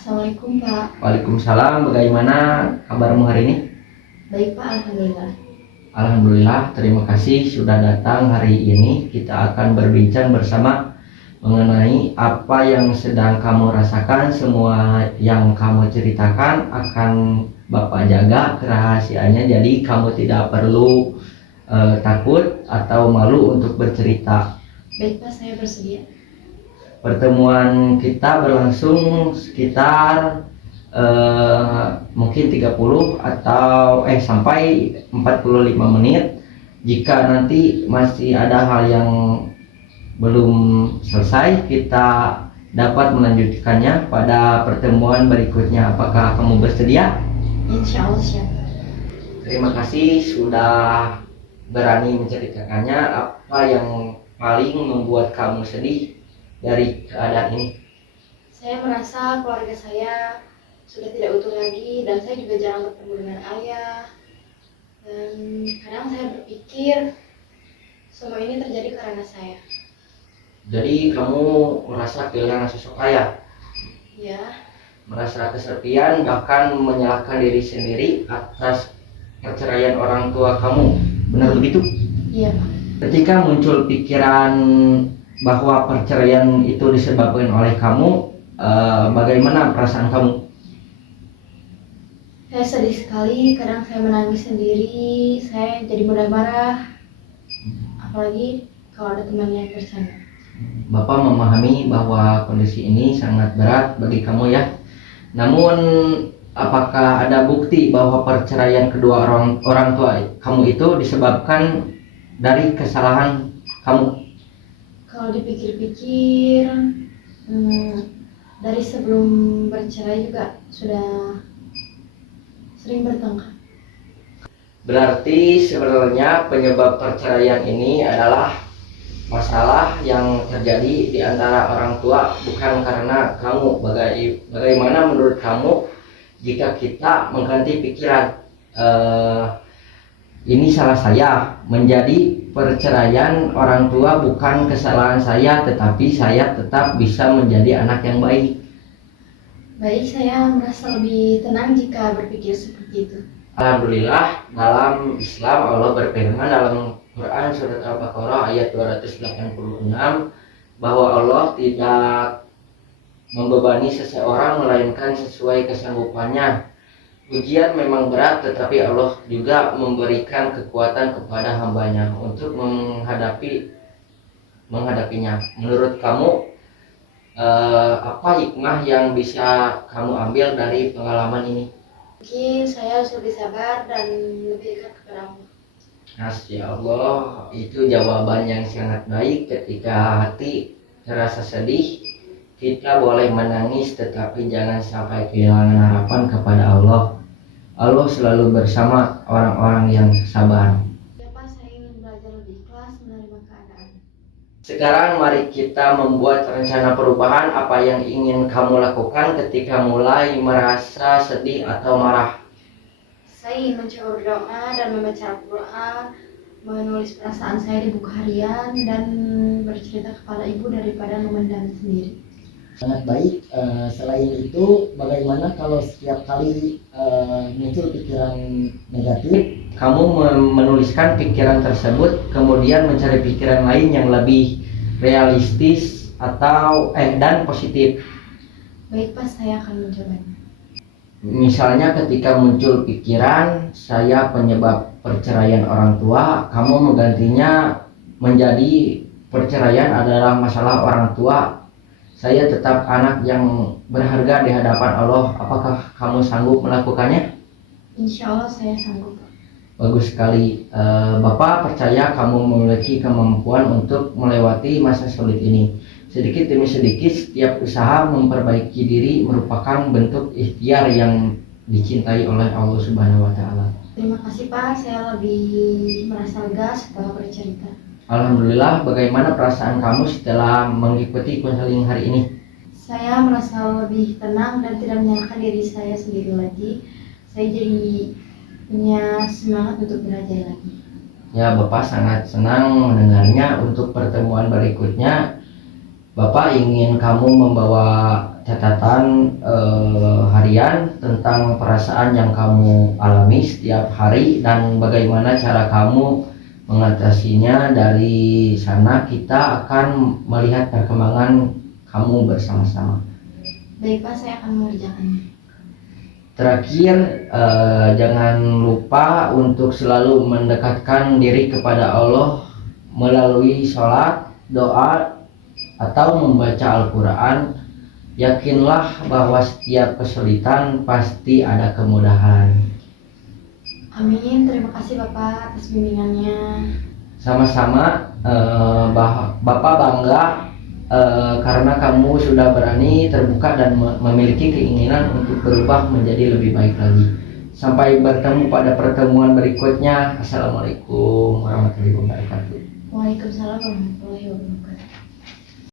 Assalamualaikum Pak. Waalaikumsalam, bagaimana kabarmu hari ini? Baik Pak, Alhamdulillah. Alhamdulillah, terima kasih sudah datang hari ini. Kita akan berbincang bersama mengenai apa yang sedang kamu rasakan. Semua yang kamu ceritakan akan Bapak jaga kerahasiaannya, jadi kamu tidak perlu takut atau malu untuk bercerita. Baik Pak, saya bersedia. Pertemuan kita berlangsung sekitar mungkin 30 atau sampai 45 menit. Jika nanti masih ada hal yang belum selesai, kita dapat melanjutkannya pada pertemuan berikutnya. Apakah kamu bersedia? Insya Allah siap. Terima kasih sudah berani menceritakannya. Apa yang paling membuat kamu sedih dari keadaan ini? Saya merasa keluarga saya sudah tidak utuh lagi dan saya juga jarang bertemu dengan ayah. Dan kadang saya berpikir semua ini terjadi karena saya. Jadi kamu merasa kehilangan sosok ayah, Ya, merasa kesepian, bahkan menyalahkan diri sendiri atas perceraian orang tua kamu. Benar begitu? iya Pak. Ketika muncul pikiran bahwa perceraian itu disebabkan oleh kamu, bagaimana perasaan kamu? Saya sedih sekali, kadang saya menangis sendiri, saya jadi mudah marah. Apalagi kalau ada teman yang bercanda. Bapak memahami bahwa kondisi ini sangat berat bagi kamu ya. Namun apakah ada bukti bahwa perceraian kedua orang tua kamu itu disebabkan dari kesalahan kamu? Kalau dipikir-pikir, dari sebelum bercerai juga sudah sering bertengkar. Berarti sebenarnya penyebab perceraian ini adalah masalah yang terjadi di antara orang tua, bukan karena kamu. Bagaimana menurut kamu jika kita mengganti pikiran, ini salah saya, menjadi perceraian orang tua bukan kesalahan saya, tetapi saya tetap bisa menjadi anak yang baik? Baik, saya merasa lebih tenang jika berpikir seperti itu. Alhamdulillah, dalam Islam Allah berfirman dalam Quran surat Al-Baqarah ayat 286 bahwa Allah tidak membebani seseorang melainkan sesuai kesanggupannya. Ujian memang berat, tetapi Allah juga memberikan kekuatan kepada hambanya untuk menghadapinya. Menurut kamu, apa hikmah yang bisa kamu ambil dari pengalaman ini? Mungkin saya harus lebih sabar dan lebih dekat kepada Allah. Masya Allah, itu jawaban yang sangat baik. Ketika hati terasa sedih, kita boleh menangis, tetapi jangan sampai kehilangan harapan kepada Allah. Allah selalu bersama orang-orang yang sabar. Ya Pak, saya ingin belajar lebih ikhlas menerima keadaan. Sekarang mari kita membuat rencana perubahan. Apa yang ingin kamu lakukan ketika mulai merasa sedih atau marah? Saya ingin mencoba berdoa dan membaca Al-Quran, menulis perasaan saya di buku harian, dan bercerita kepada ibu daripada memendam sendiri. Sangat baik. Selain itu, bagaimana kalau setiap kali muncul pikiran negatif, Kamu menuliskan pikiran tersebut, kemudian mencari pikiran lain yang lebih realistis atau dan positif. Baik Pak, saya akan mencobanya. Misalnya ketika muncul pikiran saya penyebab perceraian orang tua, kamu menggantinya menjadi perceraian adalah masalah orang tua. Saya tetap anak yang berharga di hadapan Allah. Apakah kamu sanggup melakukannya? Insya Allah saya sanggup Pak. Bagus sekali. Bapak percaya kamu memiliki kemampuan untuk melewati masa sulit ini. Sedikit demi sedikit, setiap usaha memperbaiki diri merupakan bentuk ikhtiar yang dicintai oleh Allah Subhanahu wa Ta'ala. Terima kasih Pak, saya lebih merasa lega setelah bercerita. Alhamdulillah, bagaimana perasaan kamu setelah mengikuti konseling hari ini? Saya merasa lebih tenang dan tidak menyalahkan diri saya sendiri lagi. Saya jadi punya semangat untuk belajar lagi. Ya, Bapak sangat senang mendengarnya. Untuk pertemuan berikutnya, Bapak ingin kamu membawa catatan harian tentang perasaan yang kamu alami setiap hari dan bagaimana cara kamu mengatasinya. Dari sana kita akan melihat perkembangan kamu bersama-sama. Baik Pak, saya akan mengerjakannya. Terakhir, jangan lupa untuk selalu mendekatkan diri kepada Allah melalui sholat, doa, atau membaca Al-Quran. Yakinlah bahwa setiap kesulitan pasti ada kemudahan. Amin, terima kasih Bapak atas bimbingannya. Sama-sama, Bapak bangga karena kamu sudah berani terbuka dan memiliki keinginan untuk berubah menjadi lebih baik lagi. Sampai bertemu pada pertemuan berikutnya. Assalamualaikum warahmatullahi wabarakatuh. Waalaikumsalam warahmatullahi wabarakatuh.